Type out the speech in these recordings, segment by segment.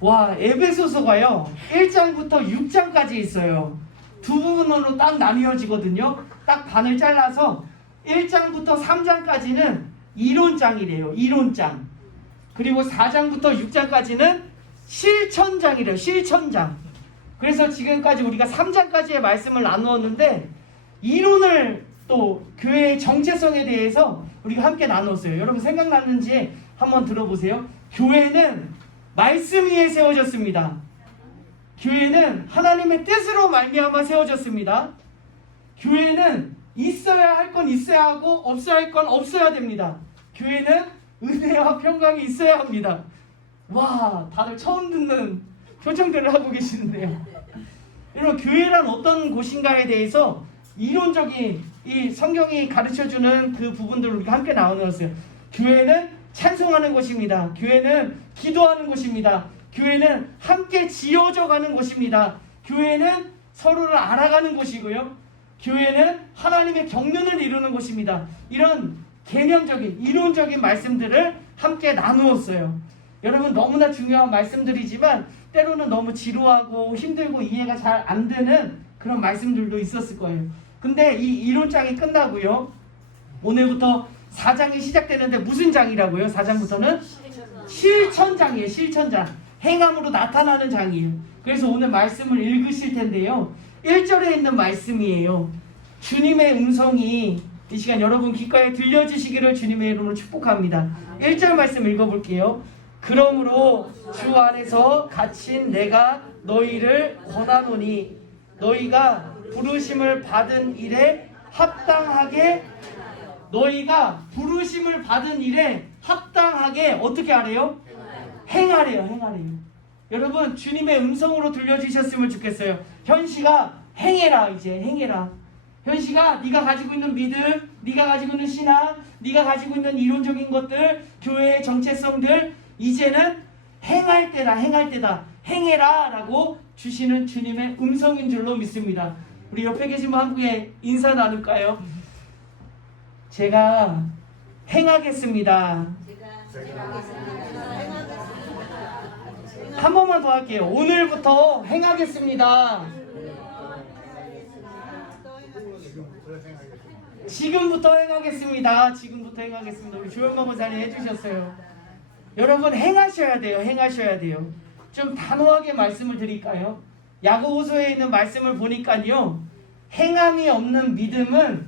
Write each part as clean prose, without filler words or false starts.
와, 에베소서가요 1장부터 6장까지 있어요. 두 부분으로 딱 나뉘어지거든요. 딱 반을 잘라서 1장부터 3장까지는 이론장이래요. 이론장. 그리고 4장부터 6장까지는 실천장이래요. 실천장. 그래서 지금까지 우리가 3장까지의 말씀을 나누었는데 이론을 또 교회의 정체성에 대해서 우리가 함께 나눴어요. 여러분 생각나는지 한번 들어보세요. 교회는 말씀 위에 세워졌습니다. 교회는 하나님의 뜻으로 말미암아 세워졌습니다. 교회는 있어야 할 건 있어야 하고 없어야 할 건 없어야 됩니다. 교회는 은혜와 평강이 있어야 합니다. 와, 다들 처음 듣는 표정들을 하고 계시는데요. 여러분, 교회란 어떤 곳인가에 대해서 이론적인 이 성경이 가르쳐주는 그 부분들을 우리가 함께 나누었어요. 교회는 찬송하는 곳입니다. 교회는 기도하는 곳입니다. 교회는 함께 지어져 가는 곳입니다. 교회는 서로를 알아가는 곳이고요. 교회는 하나님의 경륜을 이루는 곳입니다. 이런 개념적인 이론적인 말씀들을 함께 나누었어요. 여러분, 너무나 중요한 말씀들이지만 때로는 너무 지루하고 힘들고 이해가 잘 안 되는 그런 말씀들도 있었을 거예요. 근데 이 이론장이 끝나고요, 오늘부터 4장이 시작되는데 무슨 장이라고요? 4장부터는 실천장이에요. 실천장. 행함으로 나타나는 장이에요. 그래서 오늘 말씀을 읽으실 텐데요, 1절에 있는 말씀이에요. 주님의 음성이 이 시간 여러분 귓가에 들려주시기를 주님의 이름으로 축복합니다. 1절 말씀 읽어볼게요. 그러므로 주 안에서 갇힌 내가 너희를 권하노니 너희가 부르심을 받은 일에 합당하게, 너희가 부르심을 받은 일에 합당하게 어떻게 하래요? 행하래요. 행하래요. 여러분, 주님의 음성으로 들려주셨으면 좋겠어요. 현시가 행해라. 이제 행해라. 현시가 네가 가지고 있는 믿음, 네가 가지고 있는 신앙, 네가 가지고 있는 이론적인 것들, 교회의 정체성들, 이제는 행할 때다. 행할 때다. 행해라 라고 주시는 주님의 음성인 줄로 믿습니다. 우리 옆에 계신 분 함께 인사 나눌까요? 제가 행하겠습니다. 한 번만 더 할게요. 오늘부터 행하겠습니다. 지금부터 행하겠습니다. 지금부터 행하겠습니다. 우리 조영마 목사님 해주셨어요. 여러분, 행하셔야 돼요. 행하셔야 돼요. 좀 단호하게 말씀을 드릴까요? 야고보서에 있는 말씀을 보니까요, 행함이 없는 믿음은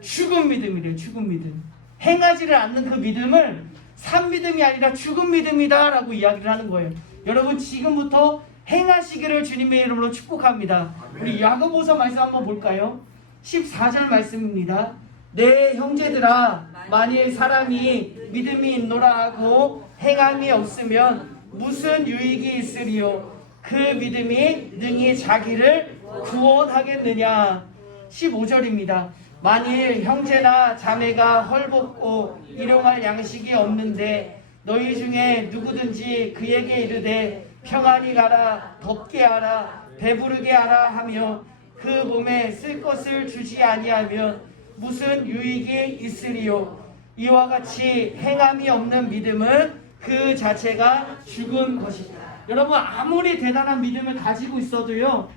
죽은 믿음이래요. 죽은 믿음. 행하지를 않는 그 믿음을 산 믿음이 아니라 죽은 믿음이다 라고 이야기를 하는 거예요. 여러분, 지금부터 행하시기를 주님의 이름으로 축복합니다. 우리 야고보서 말씀 한번 볼까요? 14절 말씀입니다. 내 형제들아, 만일 사람이 믿음이 있노라 하고 행함이 없으면 무슨 유익이 있으리요? 그 믿음이 능히 자기를 구원하겠느냐? 15절입니다. 만일 형제나 자매가 헐벗고 일용할 양식이 없는데 너희 중에 누구든지 그에게 이르되 평안히 가라, 덥게 하라, 배부르게 하라 하며 그 몸에 쓸 것을 주지 아니하면 무슨 유익이 있으리요? 이와 같이 행함이 없는 믿음은 그 자체가 죽은 것이다. 여러분, 아무리 대단한 믿음을 가지고 있어도요,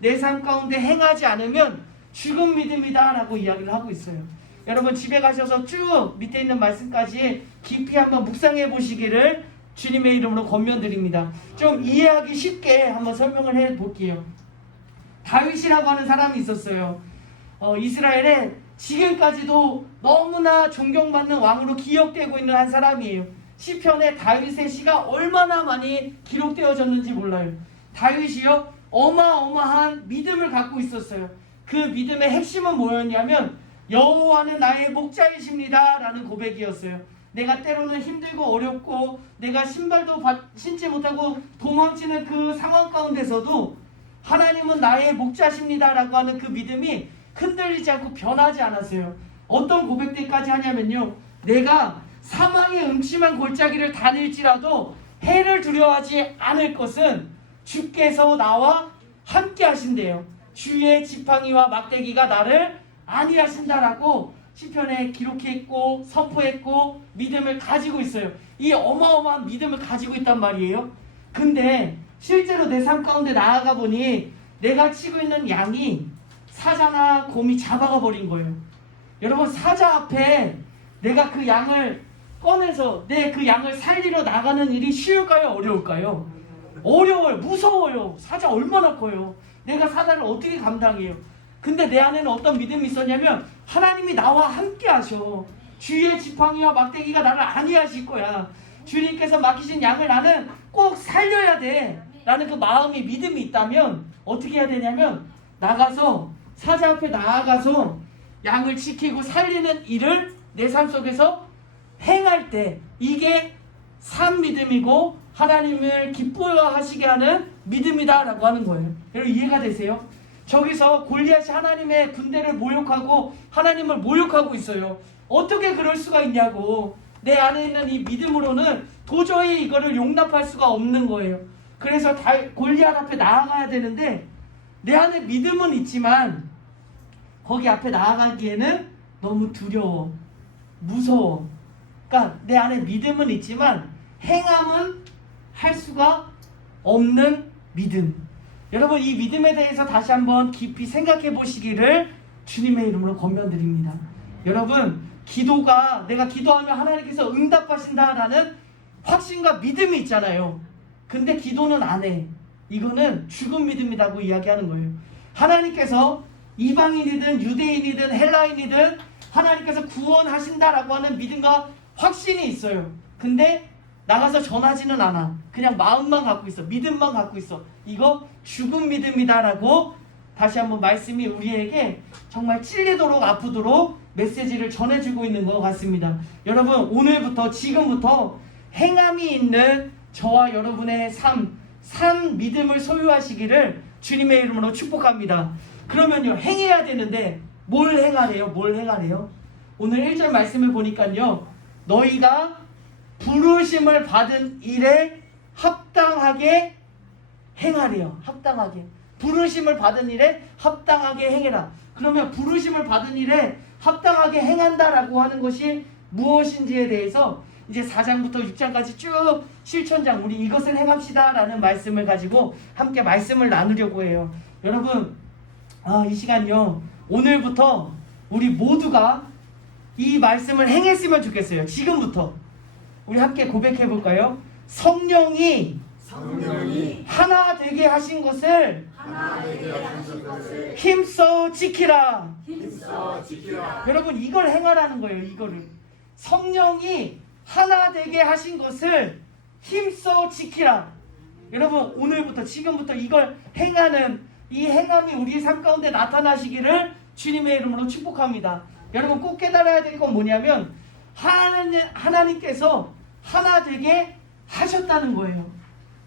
내 삶 가운데 행하지 않으면 죽은 믿음이다 라고 이야기를 하고 있어요. 여러분, 집에 가셔서 쭉 밑에 있는 말씀까지 깊이 한번 묵상해 보시기를 주님의 이름으로 권면드립니다. 좀 이해하기 쉽게 한번 설명을 해 볼게요. 다윗이라고 하는 사람이 있었어요. 이스라엘에 지금까지도 너무나 존경받는 왕으로 기억되고 있는 한 사람이에요. 시편에 다윗의 시가 얼마나 많이 기록되어졌는지 몰라요. 다윗이요, 어마어마한 믿음을 갖고 있었어요. 그 믿음의 핵심은 뭐였냐면 여호와는 나의 목자이십니다 라는 고백이었어요. 내가 때로는 힘들고 어렵고 내가 신발도 신지 못하고 도망치는 그 상황 가운데서도 하나님은 나의 목자십니다 라고 하는 그 믿음이 흔들리지 않고 변하지 않았어요. 어떤 고백들까지 하냐면요, 내가 사망의 음침한 골짜기를 다닐지라도 해를 두려워하지 않을 것은 주께서 나와 함께 하신대요. 주의 지팡이와 막대기가 나를 안위하신다라고 시편에 기록했고 선포했고 믿음을 가지고 있어요. 이 어마어마한 믿음을 가지고 있단 말이에요. 근데 실제로 내 삶 가운데 나아가 보니 내가 치고 있는 양이 사자나 곰이 잡아가 버린 거예요. 여러분, 사자 앞에 내가 그 양을 꺼내서 내 그 양을 살리러 나가는 일이 쉬울까요? 어려울까요? 어려워요. 무서워요. 사자 얼마나 커요. 내가 사자를 어떻게 감당해요? 근데 내 안에는 어떤 믿음이 있었냐면 하나님이 나와 함께 하셔. 주의 지팡이와 막대기가 나를 안위하실 거야. 주님께서 맡기신 양을 나는 꼭 살려야 돼 라는 그 마음이, 믿음이 있다면 어떻게 해야 되냐면 나가서, 사자 앞에 나아가서 양을 지키고 살리는 일을 내 삶 속에서 행할 때, 이게 산 믿음이고 하나님을 기뻐하시게 하는 믿음이다 라고 하는 거예요. 여러분, 이해가 되세요? 저기서 골리앗이 하나님의 군대를 모욕하고 하나님을 모욕하고 있어요. 어떻게 그럴 수가 있냐고. 내 안에 있는 이 믿음으로는 도저히 이거를 용납할 수가 없는 거예요. 그래서 골리앗 앞에 나아가야 되는데 내 안에 믿음은 있지만 거기 앞에 나아가기에는 너무 두려워, 무서워. 그러니까 내 안에 믿음은 있지만 행함은 할 수가 없는 믿음. 여러분, 이 믿음에 대해서 다시 한번 깊이 생각해 보시기를 주님의 이름으로 권면드립니다. 여러분, 기도가, 내가 기도하면 하나님께서 응답하신다라는 확신과 믿음이 있잖아요. 근데 기도는 안 해. 이거는 죽은 믿음이라고 이야기하는 거예요. 하나님께서 이방인이든 유대인이든 헬라인이든 하나님께서 구원하신다라고 하는 믿음과 확신이 있어요. 근데 나가서 전하지는 않아. 그냥 마음만 갖고 있어. 믿음만 갖고 있어. 이거 죽은 믿음이다라고 다시 한번 말씀이 우리에게 정말 찔리도록 아프도록 메시지를 전해주고 있는 것 같습니다. 여러분, 오늘부터, 지금부터 행함이 있는 저와 여러분의 삶, 산 믿음을 소유하시기를 주님의 이름으로 축복합니다. 그러면요, 행해야 되는데 뭘 행하래요? 뭘 행하래요? 오늘 1절 말씀을 보니까요, 너희가 부르심을 받은 일에 합당하게 행하래요. 합당하게. 부르심을 받은 일에 합당하게 행해라. 그러면 부르심을 받은 일에 합당하게 행한다라고 하는 것이 무엇인지에 대해서 이제 4장부터 6장까지 쭉 실천장, 우리 이것을 행합시다 라는 말씀을 가지고 함께 말씀을 나누려고 해요. 여러분, 이 시간요, 오늘부터 우리 모두가 이 말씀을 행했으면 좋겠어요. 지금부터 우리 함께 고백해 볼까요? 성령이 하나 되게 하신 것을 힘써 지키라. 여러분, 이걸 행하라는 거예요. 이거를. 성령이 하나 되게 하신 것을 힘써 지키라. 여러분, 오늘부터, 지금부터 이걸 행하는, 이 행함이 우리의 삶 가운데 나타나시기를 주님의 이름으로 축복합니다. 여러분, 꼭 깨달아야 될 건 뭐냐면 하나님께서 하나 되게 하셨다는 거예요.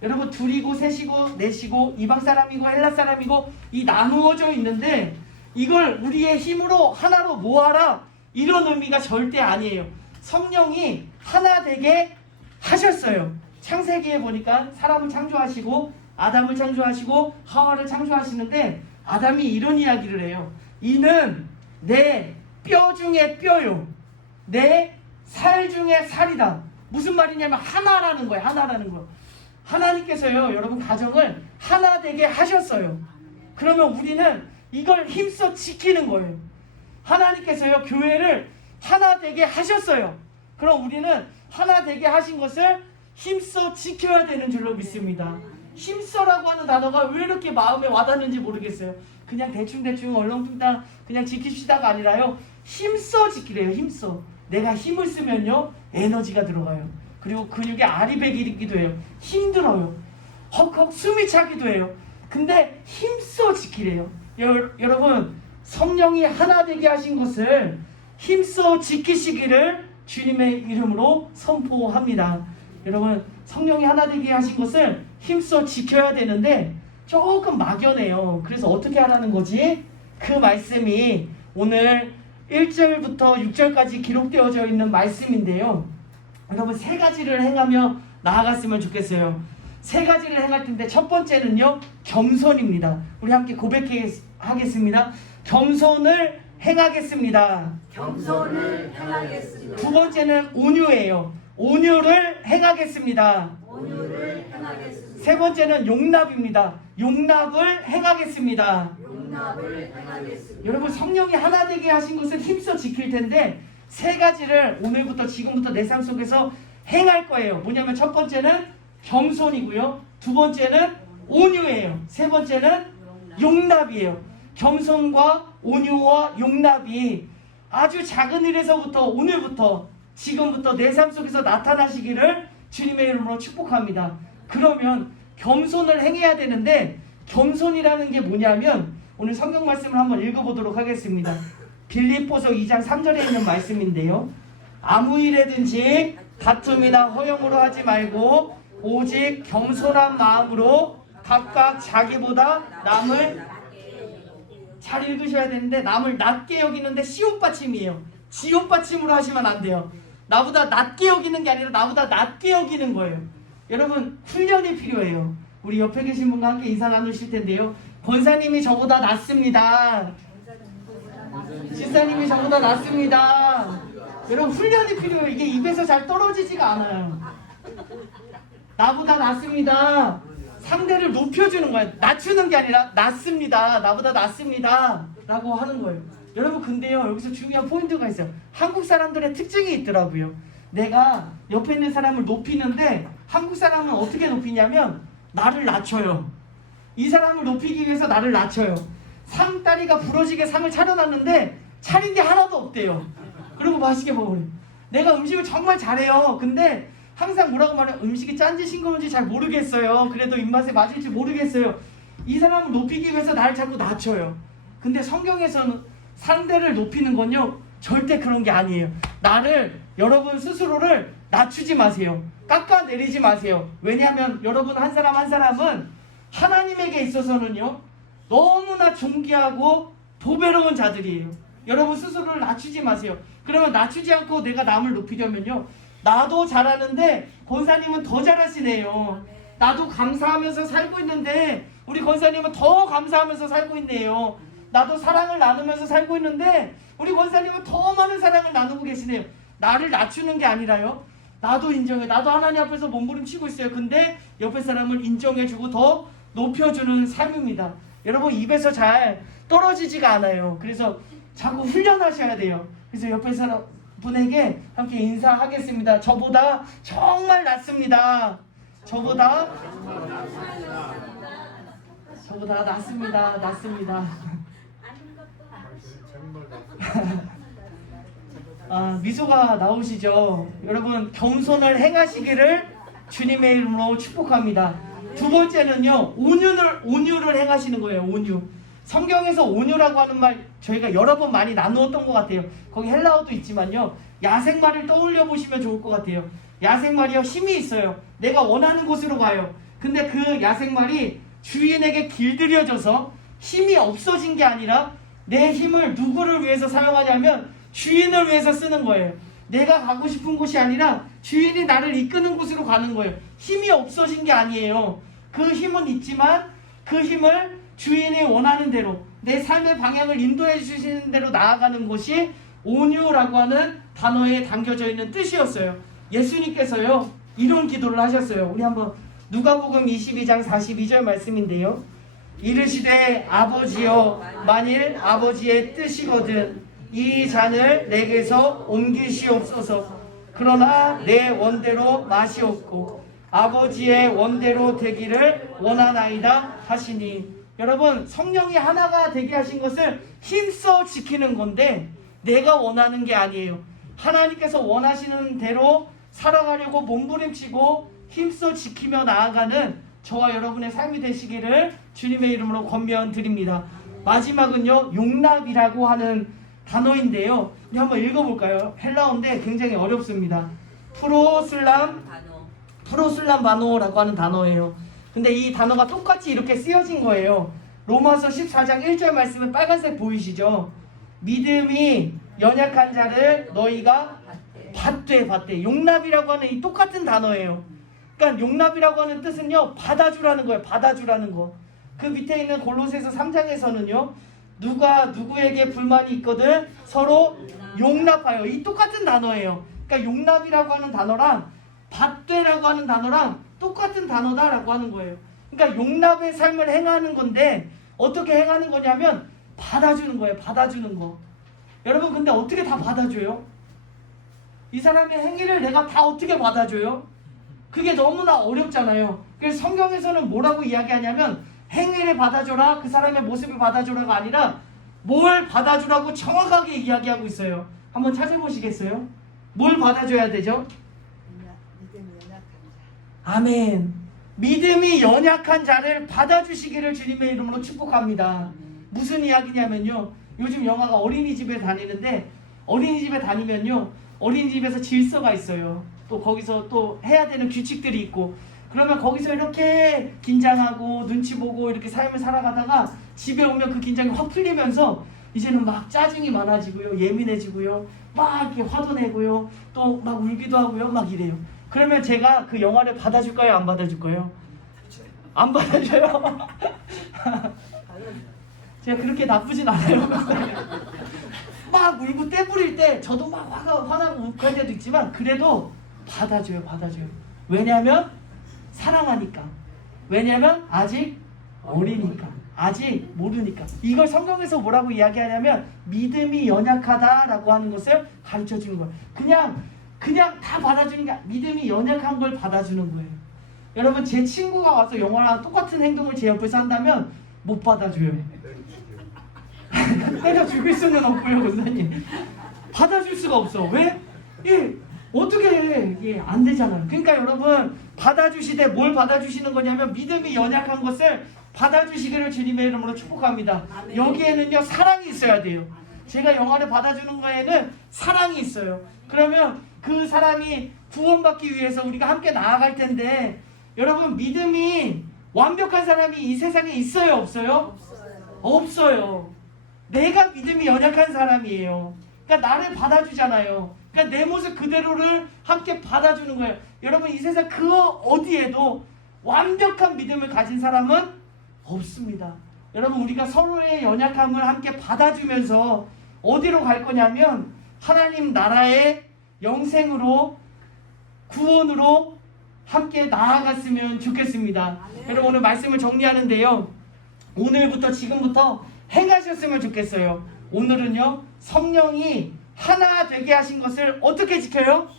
여러분, 둘이고 셋이고 넷이고 이방 사람이고 헬라 사람이고 이 나누어져 있는데 이걸 우리의 힘으로 하나로 모아라, 이런 의미가 절대 아니에요. 성령이 하나 되게 하셨어요. 창세기에 보니까 사람을 창조하시고 아담을 창조하시고 하와를 창조하시는데 아담이 이런 이야기를 해요. 이는 내 뼈 중에 뼈요, 내 살 중에 살이다. 무슨 말이냐면 하나라는 거예요. 하나라는 거. 하나님께서요, 여러분, 가정을 하나 되게 하셨어요. 그러면 우리는 이걸 힘써 지키는 거예요. 하나님께서요, 교회를 하나 되게 하셨어요. 그럼 우리는 하나 되게 하신 것을 힘써 지켜야 되는 줄로 믿습니다. 힘써라고 하는 단어가 왜 이렇게 마음에 와닿는지 모르겠어요. 그냥 대충대충 얼렁뚱땅 그냥 지킵시다가 아니라요, 힘써 지키래요. 힘써. 내가 힘을 쓰면요, 에너지가 들어가요. 그리고 근육에 알이 배기기도 해요. 힘들어요. 헉헉 숨이 차기도 해요. 근데 힘써 지키래요. 여러분, 성령이 하나 되게 하신 것을 힘써 지키시기를 주님의 이름으로 선포합니다. 여러분, 성령이 하나 되게 하신 것을 힘써 지켜야 되는데 조금 막연해요. 그래서 어떻게 하라는 거지? 그 말씀이 오늘 1절부터 6절까지 기록되어져 있는 말씀인데요. 여러분, 세 가지를 행하며 나아갔으면 좋겠어요. 세 가지를 행할 텐데 첫 번째는요, 겸손입니다. 우리 함께 고백하겠습니다. 겸손을 행하겠습니다. 겸손을 행하겠습니다. 두 번째는 온유예요. 온유를 행하겠습니다. 온유를 행하겠습니다. 세 번째는 용납입니다. 용납을 행하겠습니다. 용납을 행하겠습니다. 여러분 성령이 하나 되게 하신 것을 힘써 지킬 텐데 세 가지를 오늘부터 지금부터 내 삶 속에서 행할 거예요. 뭐냐면 첫 번째는 겸손이고요. 두 번째는 온유예요. 세 번째는 용납이에요. 겸손과 온유와 용납이 아주 작은 일에서부터 오늘부터 지금부터 내 삶 속에서 나타나시기를 주님의 이름으로 축복합니다. 그러면 겸손을 행해야 되는데 겸손이라는 게 뭐냐면 오늘 성경 말씀을 한번 읽어보도록 하겠습니다. 빌립보서 2장 3절에 있는 말씀인데요. 아무 일에든지 다툼이나 허용으로 하지 말고 오직 겸손한 마음으로 각각 자기보다 남을 잘 읽으셔야 되는데 남을 낮게 여기는데 시옷받침이에요. 지옷받침으로 하시면 안 돼요. 나보다 낮게 여기는 게 아니라 나보다 낮게 여기는 거예요. 여러분 훈련이 필요해요. 우리 옆에 계신 분과 함께 인사 나누실 텐데요. 권사님이 저보다 낫습니다. 집사님이 저보다 낫습니다. 여러분 훈련이 필요해요. 이게 입에서 잘 떨어지지가 않아요. 나보다 낫습니다. 상대를 높여주는 거예요. 낮추는 게 아니라 낫습니다. 나보다 낫습니다. 라고 하는 거예요. 여러분 근데요 여기서 중요한 포인트가 있어요. 한국 사람들의 특징이 있더라고요. 내가 옆에 있는 사람을 높이는데 한국 사람은 어떻게 높이냐면 나를 낮춰요. 이 사람을 높이기 위해서 나를 낮춰요. 상다리가 부러지게 상을 차려놨는데 차린 게 하나도 없대요. 그리고 맛있게 먹어요. 내가 음식을 정말 잘해요. 근데 항상 뭐라고 말해요? 음식이 짠지 싱거운지 잘 모르겠어요. 그래도 입맛에 맞을지 모르겠어요. 이 사람을 높이기 위해서 나를 자꾸 낮춰요. 근데 성경에서는 상대를 높이는 건요 절대 그런 게 아니에요. 나를 여러분 스스로를 낮추지 마세요. 깎아내리지 마세요. 왜냐하면 여러분 한 사람 한 사람은 하나님에게 있어서는요 너무나 존귀하고 보배로운 자들이에요. 여러분 스스로를 낮추지 마세요. 그러면 낮추지 않고 내가 남을 높이려면요 나도 잘하는데 권사님은 더 잘하시네요. 나도 감사하면서 살고 있는데 우리 권사님은 더 감사하면서 살고 있네요. 나도 사랑을 나누면서 살고 있는데 우리 권사님은 더 많은 사랑을 나누고 계시네요. 나를 낮추는 게 아니라요 나도 인정해. 나도 하나님 앞에서 몸부림치고 있어요. 근데 옆에 사람을 인정해주고 더 높여주는 삶입니다. 여러분 입에서 잘 떨어지지가 않아요. 그래서 자꾸 훈련하셔야 돼요. 그래서 옆에 사람 분에게 함께 인사하겠습니다. 저보다 정말 낫습니다. 저보다 낫습니다. 낫습니다. 미소가 나오시죠? 여러분 겸손을 행하시기를 주님의 이름으로 축복합니다. 두 번째는요 온유를 행하시는 거예요. 온유. 성경에서 온유라고 하는 말 저희가 여러 번 많이 나누었던 것 같아요. 거기 헬라어도 있지만요 야생마를 떠올려 보시면 좋을 것 같아요. 야생마리요 힘이 있어요. 내가 원하는 곳으로 가요. 근데 그 야생마리 주인에게 길들여져서 힘이 없어진 게 아니라 내 힘을 누구를 위해서 사용하냐면 주인을 위해서 쓰는 거예요. 내가 가고 싶은 곳이 아니라 주인이 나를 이끄는 곳으로 가는 거예요. 힘이 없어진 게 아니에요. 그 힘은 있지만 그 힘을 주인이 원하는 대로 내 삶의 방향을 인도해 주시는 대로 나아가는 것이 온유라고 하는 단어에 담겨져 있는 뜻이었어요. 예수님께서요 이런 기도를 하셨어요. 우리 한번 누가복음 22장 42절 말씀인데요. 이르시되 아버지여 만일 아버지의 뜻이거든 이 잔을 내게서 옮기시옵소서. 그러나 내 원대로 마시옵고 아버지의 원대로 되기를 원하나이다 하시니. 여러분 성령이 하나가 되게 하신 것을 힘써 지키는 건데 내가 원하는 게 아니에요. 하나님께서 원하시는 대로 살아가려고 몸부림치고 힘써 지키며 나아가는 저와 여러분의 삶이 되시기를 주님의 이름으로 권면드립니다. 마지막은요 용납이라고 하는 단어인데요. 우리 한번 읽어볼까요? 헬라어인데 굉장히 어렵습니다. 프로슬람바노라고 하는 단어예요. 근데 이 단어가 똑같이 이렇게 쓰여진 거예요. 로마서 14장 1절 말씀은 빨간색 보이시죠? 믿음이 연약한 자를 너희가 받되. 용납이라고 하는 이 똑같은 단어예요. 그러니까 용납이라고 하는 뜻은요 받아주라는 거예요. 받아주라는 거. 그 밑에 있는 골로새서 3장에서는요 누가 누구에게 불만이 있거든 서로 용납하여. 이 똑같은 단어예요. 그러니까 용납이라고 하는 단어랑 받되라고 하는 단어랑 똑같은 단어다라고 하는 거예요. 그러니까 용납의 삶을 행하는 건데 어떻게 행하는 거냐면 받아주는 거예요. 받아주는 거. 여러분 근데 어떻게 다 받아줘요? 이 사람의 행위를 내가 다 어떻게 받아줘요? 그게 너무나 어렵잖아요. 그래서 성경에서는 뭐라고 이야기하냐면 행위를 받아줘라, 그 사람의 모습을 받아줘라가 아니라 뭘 받아주라고 정확하게 이야기하고 있어요. 한번 찾아보시겠어요? 뭘 받아줘야 되죠? 믿음이 연약한 아멘. 믿음이 연약한 자를 받아주시기를 주님의 이름으로 축복합니다. 무슨 이야기냐면요, 요즘 영화가 어린이집에 다니는데 어린이집에 다니면요, 어린이집에서 질서가 있어요. 또 거기서 또 해야 되는 규칙들이 있고, 그러면 거기서 이렇게 긴장하고 눈치 보고 이렇게 삶을 살아가다가 집에 오면 그 긴장이 확 풀리면서 이제는 막 짜증이 많아지고요, 예민해지고요, 막 이렇게 화도 내고요, 또 막 울기도 하고요, 막 이래요. 그러면 제가 그 영화를 받아줄까요, 안 받아줄까요? 안 받아줘요. 제가 그렇게 나쁘진 않아요. 막 울고 떼부릴 때 저도 막 화나고 욱할 때도 있지만 그래도 받아줘요. 왜냐면 사랑하니까. 왜냐면 아직 어리니까. 아직 모르니까. 이걸 성경에서 뭐라고 이야기하냐면 믿음이 연약하다라고 하는 것을 가르쳐 주는 거예요. 그냥 다 받아주는 게 아니라 믿음이 연약한 걸 받아주는 거예요. 여러분 제 친구가 와서 영화랑 똑같은 행동을 제 옆에서 한다면 못 받아줘요. 때려 죽일 수는 없고요, 권사님. 받아줄 수가 없어. 왜? 어떻게 해? 안 되잖아요. 그러니까 여러분 받아주시되 뭘 받아주시는 거냐면 믿음이 연약한 것을 받아주시기를 주님의 이름으로 축복합니다. 여기에는요 사랑이 있어야 돼요. 제가 영화를 받아주는 거에는 사랑이 있어요. 그러면 그 사람이 구원받기 위해서 우리가 함께 나아갈 텐데, 여러분 믿음이 완벽한 사람이 이 세상에 있어요, 없어요? 없어요. 내가 믿음이 연약한 사람이에요. 그러니까 나를 받아주잖아요. 그러니까 내 모습 그대로를 함께 받아주는 거예요. 여러분 이 세상 그 어디에도 완벽한 믿음을 가진 사람은 없습니다. 여러분 우리가 서로의 연약함을 함께 받아주면서 어디로 갈 거냐면 하나님 나라의 영생으로, 구원으로 함께 나아갔으면 좋겠습니다. 여러분 오늘 말씀을 정리하는데요, 오늘부터 지금부터 행하셨으면 좋겠어요. 오늘은요 성령이 하나 되게 하신 것을 어떻게 지켜요?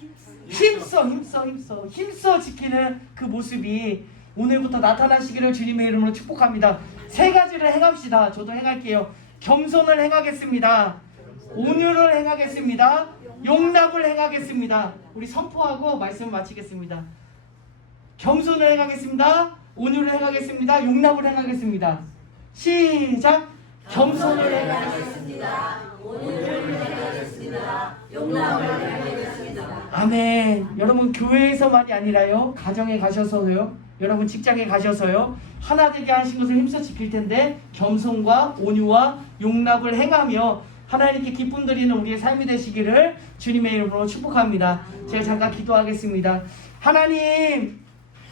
힘써 지키는 그 모습이 오늘부터 나타나시기를 주님의 이름으로 축복합니다. 세 가지를 행합시다. 저도 행할게요. 겸손을 행하겠습니다. 온유를 행하겠습니다. 용납을 행하겠습니다. 우리 선포하고 말씀을 마치겠습니다. 겸손을 행하겠습니다. 온유를 행하겠습니다. 용납을 행하겠습니다. 시작. 겸손을 행하겠습니다. 온유를 행하겠습니다. 용납을 행하겠습니다. 아멘. 여러분 교회에서만이 아니라요, 가정에 가셔서요, 여러분 직장에 가셔서요, 하나 되게 하신 것을 힘써 지킬 텐데 겸손과 온유와 용납을 행하며 하나님께 기쁨 드리는 우리의 삶이 되시기를 주님의 이름으로 축복합니다. 제가 잠깐 기도하겠습니다. 하나님,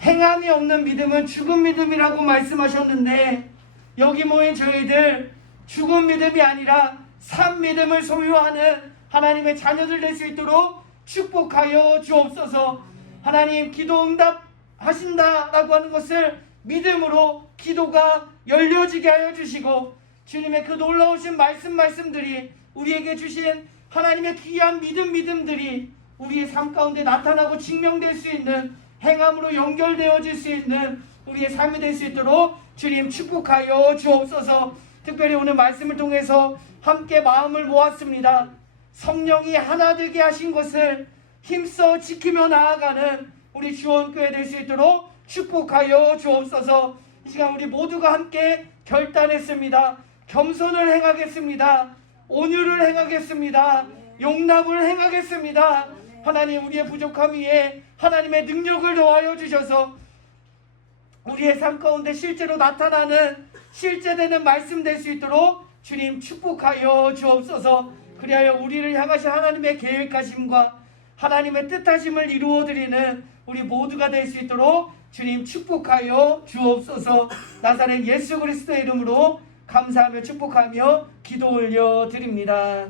행함이 없는 믿음은 죽은 믿음이라고 말씀하셨는데 여기 모인 저희들 죽은 믿음이 아니라 산 믿음을 소유하는 하나님의 자녀들 될 수 있도록 축복하여 주옵소서. 하나님, 기도 응답하신다라고 하는 것을 믿음으로 기도가 열려지게 하여 주시고, 주님의 그 놀라우신 말씀들이 우리에게 주신 하나님의 귀한 믿음들이 우리의 삶 가운데 나타나고 증명될 수 있는, 행함으로 연결되어질 수 있는 우리의 삶이 될 수 있도록 주님 축복하여 주옵소서. 특별히 오늘 말씀을 통해서 함께 마음을 모았습니다. 성령이 하나 되게 하신 것을 힘써 지키며 나아가는 우리 주원교회 될 수 있도록 축복하여 주옵소서. 이 시간 우리 모두가 함께 결단했습니다. 겸손을 행하겠습니다. 온유를 행하겠습니다. 용납을 행하겠습니다. 하나님, 우리의 부족함 위에 하나님의 능력을 더하여 주셔서 우리의 삶 가운데 실제로 나타나는, 실제되는 말씀 될 수 있도록 주님 축복하여 주옵소서. 그리하여 우리를 향하신 하나님의 계획하심과 하나님의 뜻하심을 이루어드리는 우리 모두가 될 수 있도록 주님 축복하여 주옵소서. 나사렛 예수 그리스도의 이름으로 감사하며 축복하며 기도 올려 드립니다.